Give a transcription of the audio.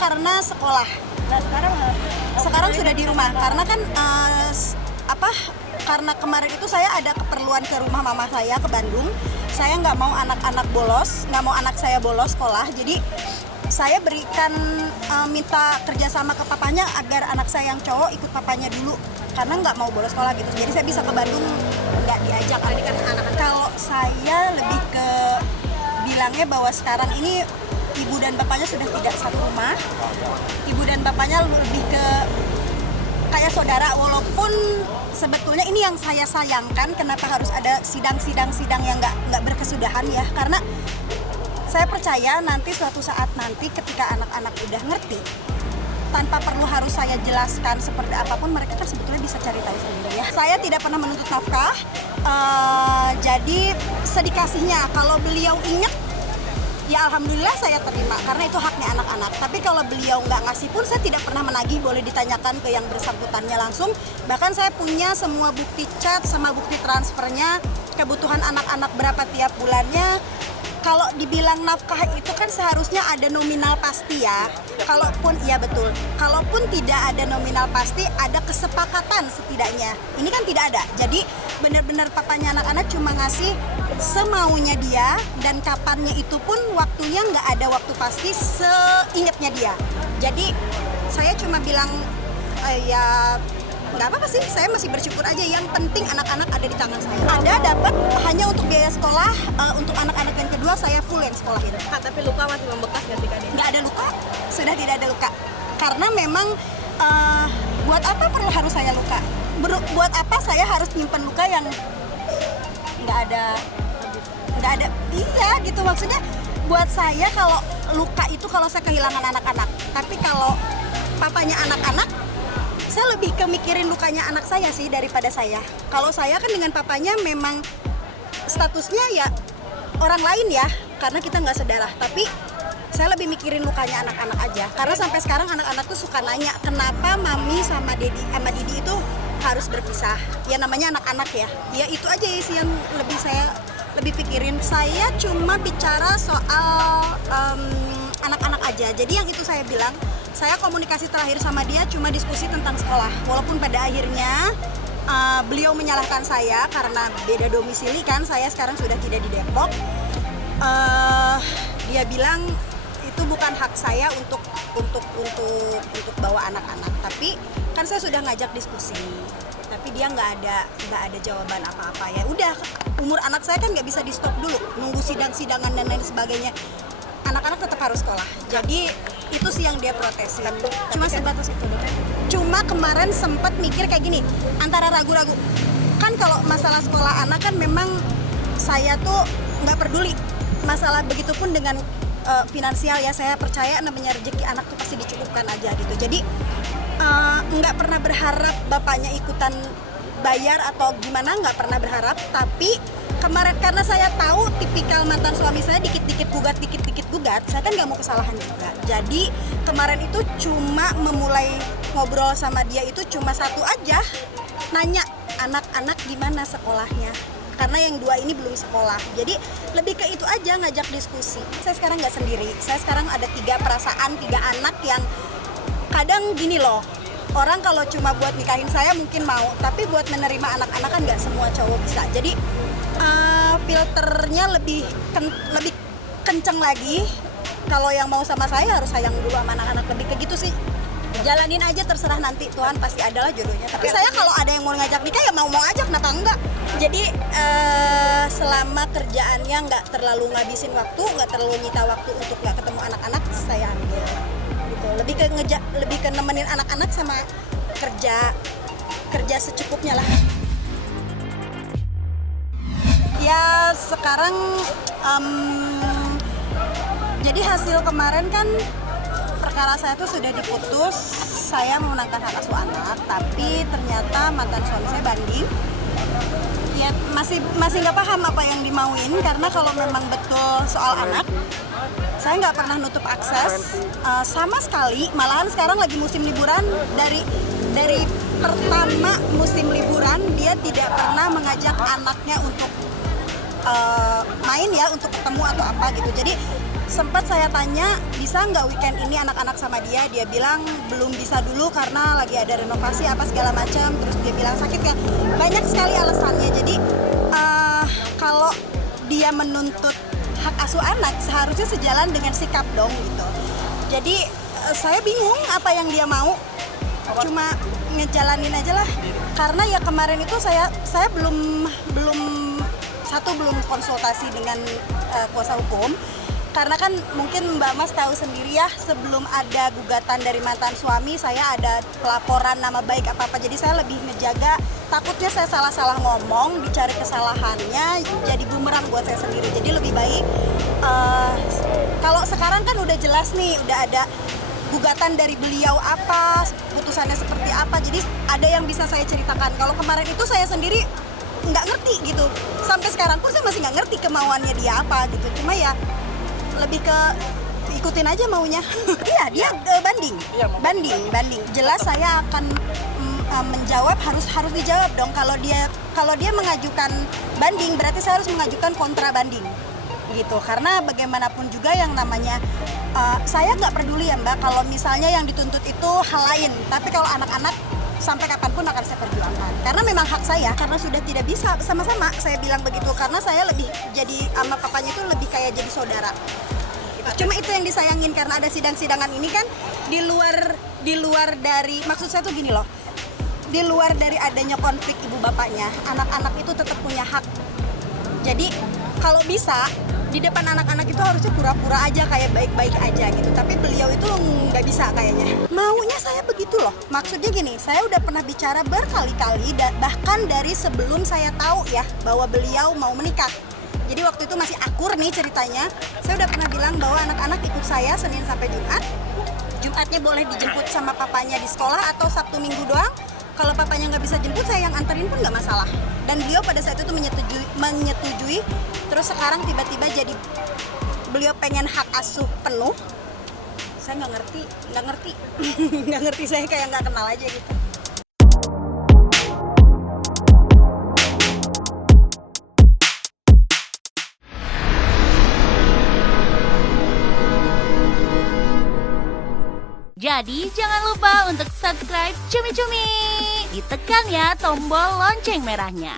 karena sekolah. Nah Sekarang sudah di rumah karena kan karena kemarin itu saya ada keperluan ke rumah mama saya ke Bandung. Saya nggak mau anak-anak bolos, nggak mau anak saya bolos sekolah. Jadi saya berikan minta kerjasama ke papanya agar anak saya yang cowok ikut papanya dulu karena nggak mau bolos sekolah gitu. Jadi saya bisa ke Bandung nggak diajak. Tadi kan anak-anak. Kalau saya lebih ke bilangnya bahwa sekarang ini ibu dan bapaknya sudah tidak satu rumah. Ibu dan bapaknya lebih ke kayak saudara, walaupun sebetulnya ini yang saya sayangkan kenapa harus ada sidang yang nggak berkesudahan ya, karena saya percaya nanti suatu saat nanti ketika anak-anak udah ngerti tanpa perlu harus saya jelaskan seperti apapun, mereka kan sebetulnya bisa cari tahu sendiri ya. Saya tidak pernah menuntut nafkah, jadi sedikasihnya kalau beliau ingat ya alhamdulillah saya terima karena itu haknya anak-anak. Tapi kalau beliau nggak ngasih pun saya tidak pernah menagih, boleh ditanyakan ke yang bersangkutannya langsung. Bahkan saya punya semua bukti chat sama bukti transfernya, kebutuhan anak-anak berapa tiap bulannya. Kalau dibilang nafkah itu kan seharusnya ada nominal pasti ya. Kalaupun iya betul, kalaupun tidak ada nominal pasti, ada kesepakatan setidaknya. Ini kan tidak ada. Jadi benar-benar papanya anak-anak cuma ngasih semaunya dia, dan kapannya itu pun waktunya nggak ada waktu pasti seingatnya dia. Jadi saya cuma bilang ya nggak apa-apa sih, saya masih bersyukur aja. Yang penting anak-anak ada di tangan saya. Ada dapat hanya untuk biaya sekolah, untuk anak-anak yang kedua saya full yang sekolahin. Tapi luka masih membekas nggak sih Kak? Nggak ada luka, sudah tidak ada luka. Karena memang buat apa perlu harus saya luka? Buat apa saya harus nyimpen luka yang nggak ada, iya gitu maksudnya. Buat saya kalau luka itu kalau saya kehilangan anak-anak, tapi kalau papanya anak-anak, saya lebih kemikirin lukanya anak saya sih daripada saya. Kalau saya kan dengan papanya memang statusnya ya orang lain ya, karena kita nggak sedarah. Tapi saya lebih mikirin lukanya anak-anak aja. Karena sampai sekarang anak-anak tuh suka nanya, kenapa mami sama Didi itu harus berpisah? Ya namanya anak-anak ya. Ya itu aja sih yang saya lebih pikirin. Saya cuma bicara soal anak-anak aja. Jadi yang itu saya bilang, saya komunikasi terakhir sama dia cuma diskusi tentang sekolah. Walaupun pada akhirnya beliau menyalahkan saya karena beda domisili kan, saya sekarang sudah tidak di Depok. Dia bilang itu bukan hak saya untuk bawa anak-anak. Tapi kan saya sudah ngajak diskusi. Tapi dia nggak ada jawaban apa-apa. Ya udah, umur anak saya kan nggak bisa di stop dulu, nunggu sidang-sidangan dan lain sebagainya. Anak-anak tetap harus sekolah. Jadi itu sih yang dia protesin. Cuma sebatas itu doang. Cuma kemarin sempat mikir kayak gini, antara ragu-ragu. Kan kalau masalah sekolah anak kan memang saya tuh nggak peduli. Masalah begitupun dengan finansial ya, saya percaya namanya rezeki anak tuh pasti dicukupkan aja gitu. Jadi nggak pernah berharap bapaknya ikutan bayar atau gimana, nggak pernah berharap. Tapi kemarin karena saya tahu tipikal mantan suami saya dikit-dikit gugat, saya kan nggak mau kesalahan juga. Jadi kemarin itu cuma memulai ngobrol sama dia itu cuma satu aja, nanya anak-anak gimana sekolahnya. Karena yang dua ini belum sekolah, jadi lebih ke itu aja, ngajak diskusi. Saya sekarang nggak sendiri, saya sekarang ada 3 perasaan, 3 anak yang kadang gini loh, orang kalau cuma buat nikahin saya mungkin mau, tapi buat menerima anak-anak kan nggak semua cowok bisa. Jadi filternya lebih kenceng lagi. Kalau yang mau sama saya harus sayang dulu sama anak-anak, lebih ke gitu sih. Jalanin aja, terserah nanti Tuhan pasti adalah jodohnya. Tapi saya kalau ada yang mau ngajak nikah ya mau aja, kenapa enggak? Jadi selama kerjaannya nggak terlalu ngabisin waktu, nggak terlalu nyita waktu untuk nggak ketemu anak-anak, saya ambil gitu. Lebih ke nemenin anak-anak sama kerja secukupnya lah. Ya sekarang jadi hasil kemarin kan perkara saya tuh sudah diputus, saya memenangkan hak asuh anak, tapi ternyata mantan suami saya banding. Ya masih nggak paham apa yang dimauin, karena kalau memang betul soal anak, saya nggak pernah nutup akses sama sekali. Malahan sekarang lagi musim liburan, dari pertama musim liburan dia tidak pernah mengajak anaknya untuk main ya, untuk ketemu atau apa gitu. Jadi sempat saya tanya bisa nggak weekend ini anak-anak sama dia bilang belum bisa dulu karena lagi ada renovasi apa segala macam, terus dia bilang sakit ya, banyak sekali alasannya. Jadi kalau dia menuntut hak asuh anak seharusnya sejalan dengan sikap dong gitu. Jadi saya bingung apa yang dia mau, cuma ngejalanin aja lah. Karena ya kemarin itu saya belum konsultasi dengan kuasa hukum. Karena kan mungkin Mbak Mas tahu sendiri ya, sebelum ada gugatan dari mantan suami, saya ada pelaporan nama baik apa-apa. Jadi saya lebih ngejaga, takutnya saya salah-salah ngomong, dicari kesalahannya, jadi bumerang buat saya sendiri. Jadi lebih baik, kalau sekarang kan udah jelas nih, udah ada gugatan dari beliau apa, putusannya seperti apa. Jadi ada yang bisa saya ceritakan. Kalau kemarin itu saya sendiri nggak ngerti gitu. Sampai sekarang pun saya masih nggak ngerti kemauannya dia apa gitu. Cuma ya lebih ke ikutin aja maunya. Iya, dia banding. Jelas saya akan menjawab, harus dijawab dong. Kalau dia mengajukan banding, berarti saya harus mengajukan kontra banding gitu. Karena bagaimanapun juga yang namanya saya nggak peduli ya Mbak kalau misalnya yang dituntut itu hal lain, tapi kalau anak-anak sampai kapanpun akan saya perjuangkan karena memang hak saya, karena sudah tidak bisa sama-sama. Saya bilang begitu karena saya lebih jadi sama papanya itu lebih kayak jadi saudara. Cuma itu yang disayangin karena ada sidang-sidangan ini kan di luar dari, maksud saya tuh gini loh, di luar dari adanya konflik ibu bapaknya, anak-anak itu tetap punya hak. Jadi kalau bisa di depan anak-anak itu harusnya pura-pura aja kayak baik-baik aja gitu, tapi beliau itu nggak bisa kayaknya. Maunya saya begitu loh, maksudnya gini, saya udah pernah bicara berkali-kali, bahkan dari sebelum saya tahu ya bahwa beliau mau menikah. Jadi waktu itu masih akur nih ceritanya, saya udah pernah bilang bahwa anak-anak ikut saya Senin sampai Jumat. Jumatnya boleh dijemput sama papanya di sekolah atau Sabtu Minggu doang. Kalau papanya nggak bisa jemput, saya yang anterin pun nggak masalah. Dan beliau pada saat itu menyetujui. Terus sekarang tiba-tiba jadi beliau pengen hak asuh penuh. Saya nggak ngerti, saya kayak nggak kenal aja gitu. Jadi jangan lupa untuk subscribe Cumi Cumi. Ditekan ya tombol lonceng merahnya.